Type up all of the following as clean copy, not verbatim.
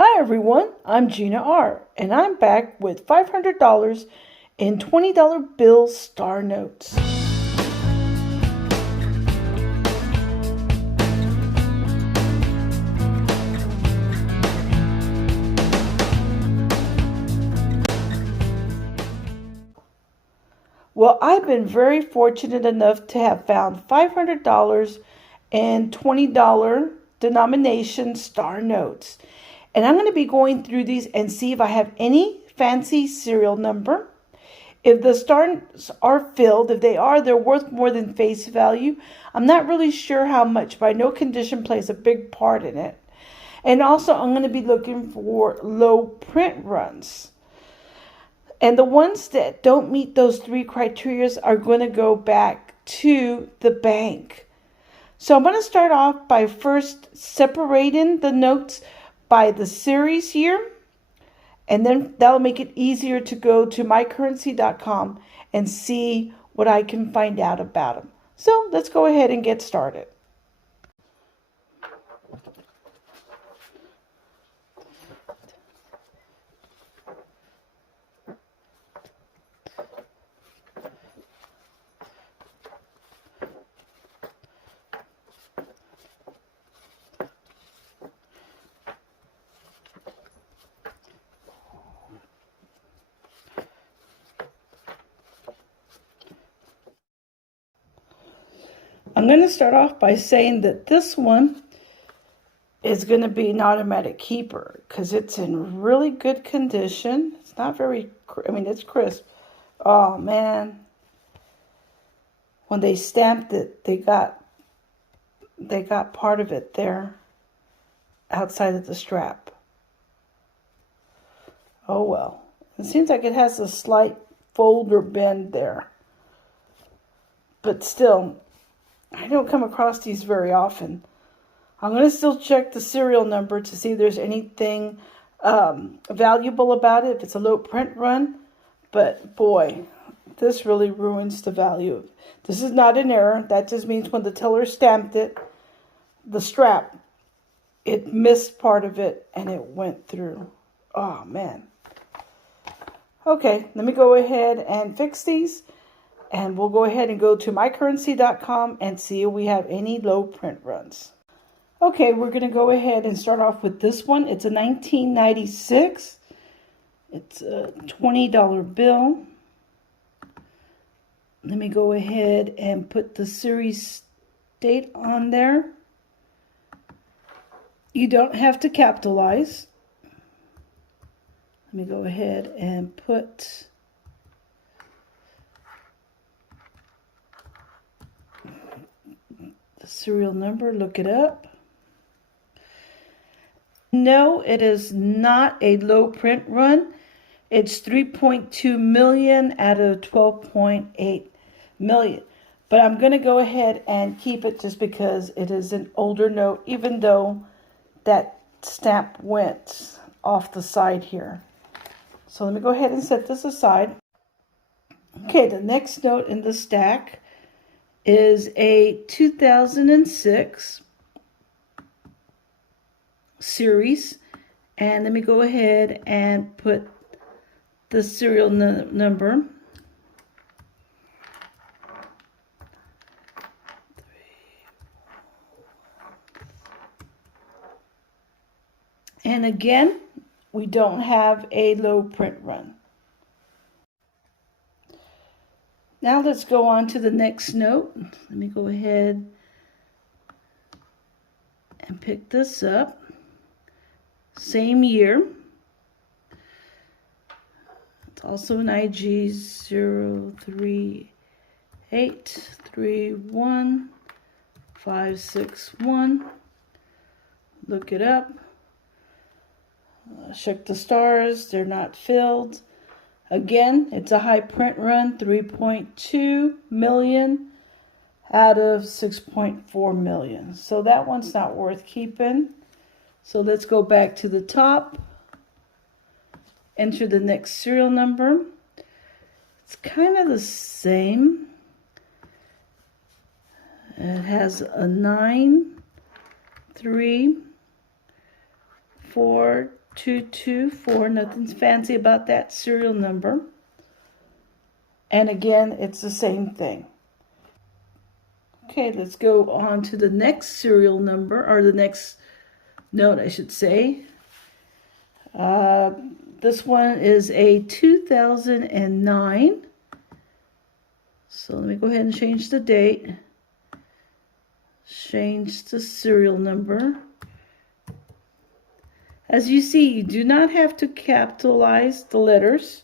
Hi everyone, I'm Gina R. and I'm back with $500 in $20 bill star notes. Well, I've been very fortunate enough to have found $500 in $20 denomination star notes. And I'm going to be going through these and see if I have any fancy serial number. If the stars are filled, if they are, they're worth more than face value. I'm not really sure how much, but I know condition plays a big part in it. And also, I'm going to be looking for low print runs. And the ones that don't meet those three criteria are going to go back to the bank. So I'm going to start off by first separating the notes by the series year, and then that'll make it easier to go to mycurrency.com and see what I can find out about them. So let's go ahead and get started. I'm going to start off by saying that this one is going to be an automatic keeper because it's in really good condition. It's not very, it's crisp. Oh man. When they stamped it, they got part of it there outside of the strap. Oh well. It seems like it has a slight fold or bend there. But still, I don't come across these very often. I'm going to still check the serial number to see if there's anything valuable about it, if it's a low print run. But boy, this really ruins the value. This is not an error. That just means when the teller stamped it, the strap, it missed part of it and it went through. Oh man. Okay, let me go ahead and fix these. And we'll go ahead and go to mycurrency.com and see if we have any low print runs. Okay, we're going to go ahead and start off with this one. It's a 1996. It's a $20 bill. Let me go ahead and put the series date on there. You don't have to capitalize. Let me go ahead and put serial number, look it up. No, it is not a low print run. It's 3.2 million out of 12.8 million. But I'm going to go ahead and keep it just because it is an older note, even though that stamp went off the side here. So let me go ahead and set this aside. Okay, the next note in the stack is a 2006 series, and let me go ahead and put the serial number. And again, we don't have a low print run. Now let's go on to the next note. Let me go ahead and pick this up. Same year. It's also an IG 03831-561. Look it up. Check the stars. They're not filled. Again, it's a high print run, 3.2 million out of 6.4 million. So that one's not worth keeping. So let's go back to the top. Enter the next serial number. It's kind of the same. It has a 9, 3, 4, 224. Nothing's fancy about that serial number. And again, it's the same thing. Okay, let's go on to the next serial number, or the next note, I should say. This one is a 2009. So let me go ahead and change the date. Change the serial number. As you see, you do not have to capitalize the letters,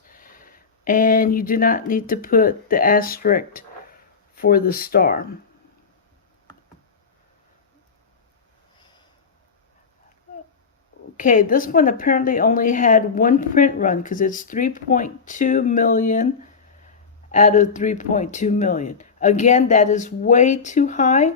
and you do not need to put the asterisk for the star. Okay, this one apparently only had one print run because it's 3.2 million out of 3.2 million. Again, that is way too high,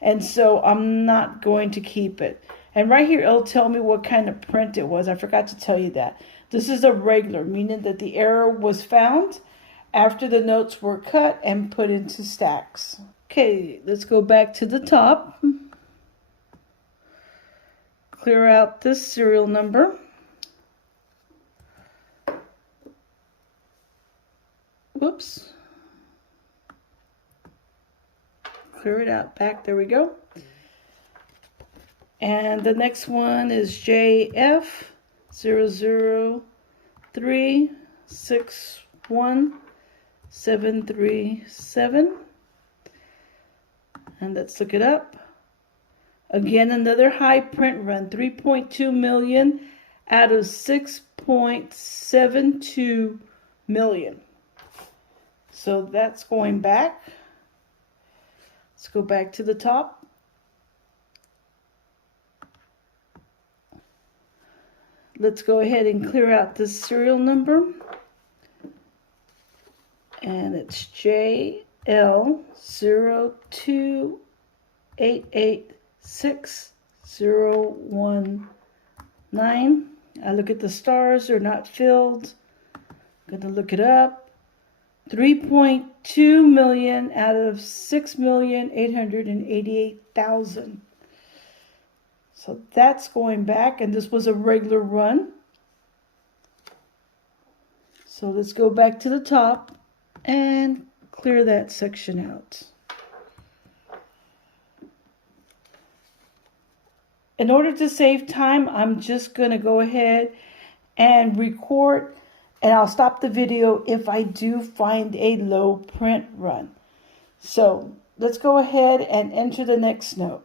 and so I'm not going to keep it. And right here, it'll tell me what kind of print it was. I forgot to tell you that. This is a regular, meaning that the error was found after the notes were cut and put into stacks. Okay, let's go back to the top. Clear out this serial number. Whoops. Clear it out back. There we go. And the next one is JF00361737. And let's look it up. Again, another high print run, 3.2 million out of 6.72 million. So that's going back. Let's go back to the top. Let's go ahead and clear out this serial number. And it's JL0288601. 9. I look at the stars, they're not filled. I'm going to look it up. 3.2 million out of 6,888,000. So that's going back, and this was a regular run. So let's go back to the top and clear that section out. In order to save time, I'm just going to go ahead and record, and I'll stop the video if I do find a low print run. So let's go ahead and enter the next note.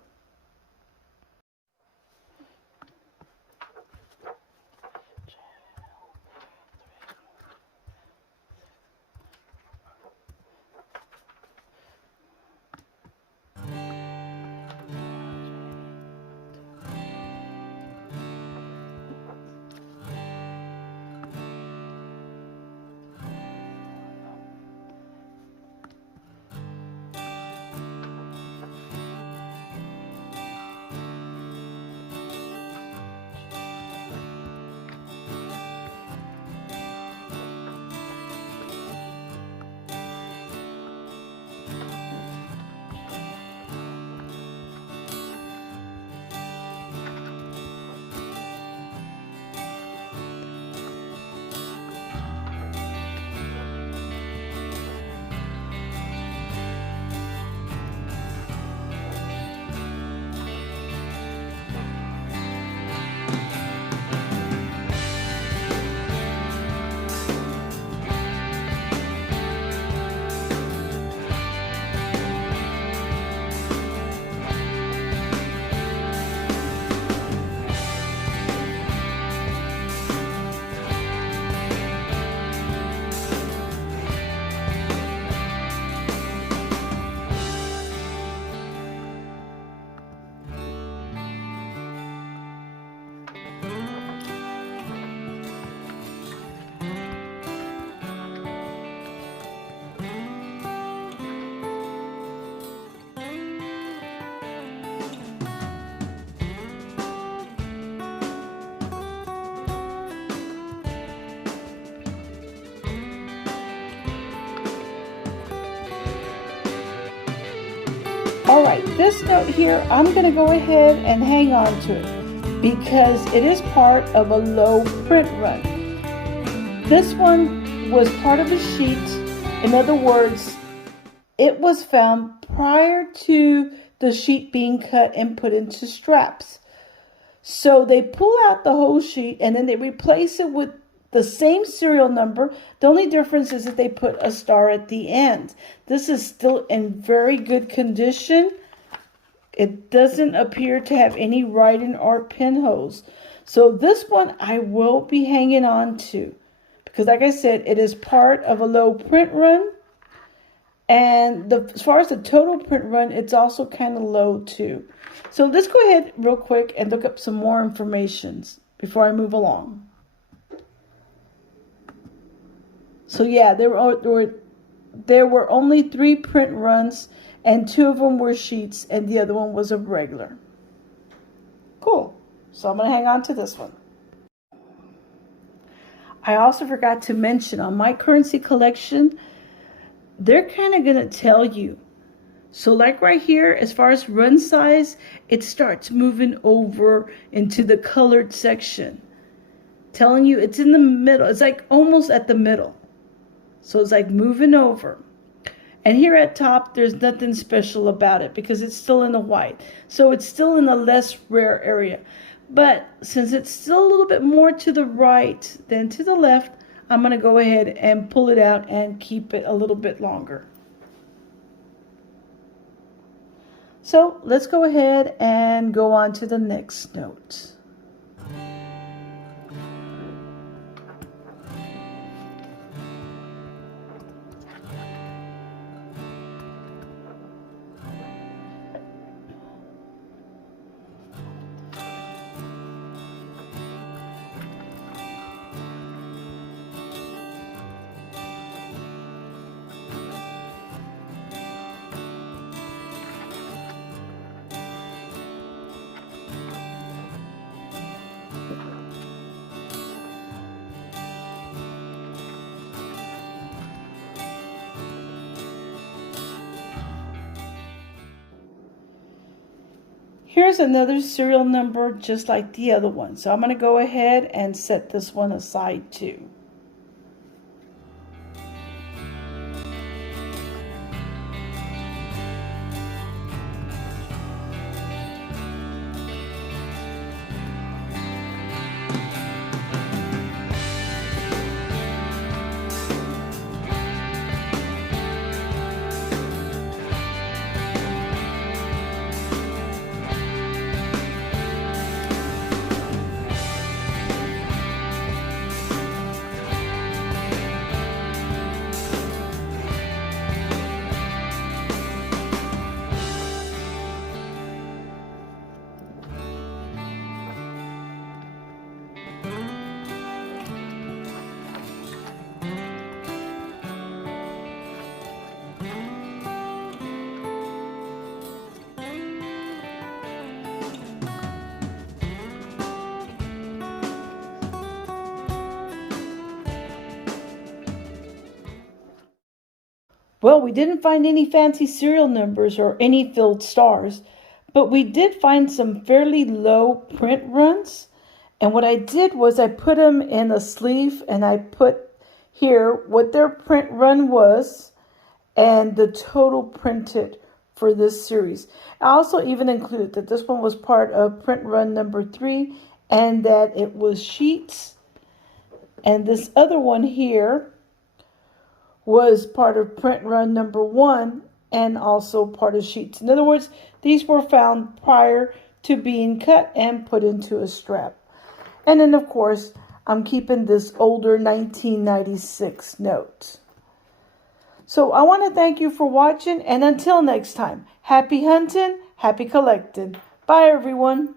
All right, this note here, I'm going to go ahead and hang on to it. because it is part of a low print run. This one was part of a sheet. In other words, it was found prior to the sheet being cut and put into straps. So they pull out the whole sheet and then they replace it with the same serial number. The only difference is that they put a star at the end. This is still in very good condition. It doesn't appear to have any writing or pinholes. So this one I will be hanging on to because, like I said, it is part of a low print run. And as far as the total print run, it's also kind of low too. So let's go ahead real quick and look up some more information before I move along. So yeah, there were only 3 print runs, and 2 of them were sheets, and the other one was a regular. Cool. So I'm going to hang on to this one. I also forgot to mention on my currency collection, they're kind of going to tell you. So like right here, as far as run size, it starts moving over into the colored section. Telling you it's in the middle. It's like almost at the middle. So it's like moving over. And here at top, there's nothing special about it because it's still in the white. So it's still in the less rare area. But since it's still a little bit more to the right than to the left, I'm going to go ahead and pull it out and keep it a little bit longer. So let's go ahead and go on to the next note. Here's another serial number just like the other one. So I'm going to go ahead and set this one aside too. Well, we didn't find any fancy serial numbers or any filled stars, but we did find some fairly low print runs. And what I did was I put them in a sleeve and I put here what their print run was and the total printed for this series. I also even included that this one was part of print run number 3 and that it was sheets. And this other one here was part of print run number 1 and also part of sheets. In other words, these were found prior to being cut and put into a strap. And then, of course, I'm keeping this older 1996 note. So I want to thank you for watching, and until next time, happy hunting, happy collecting. Bye, everyone.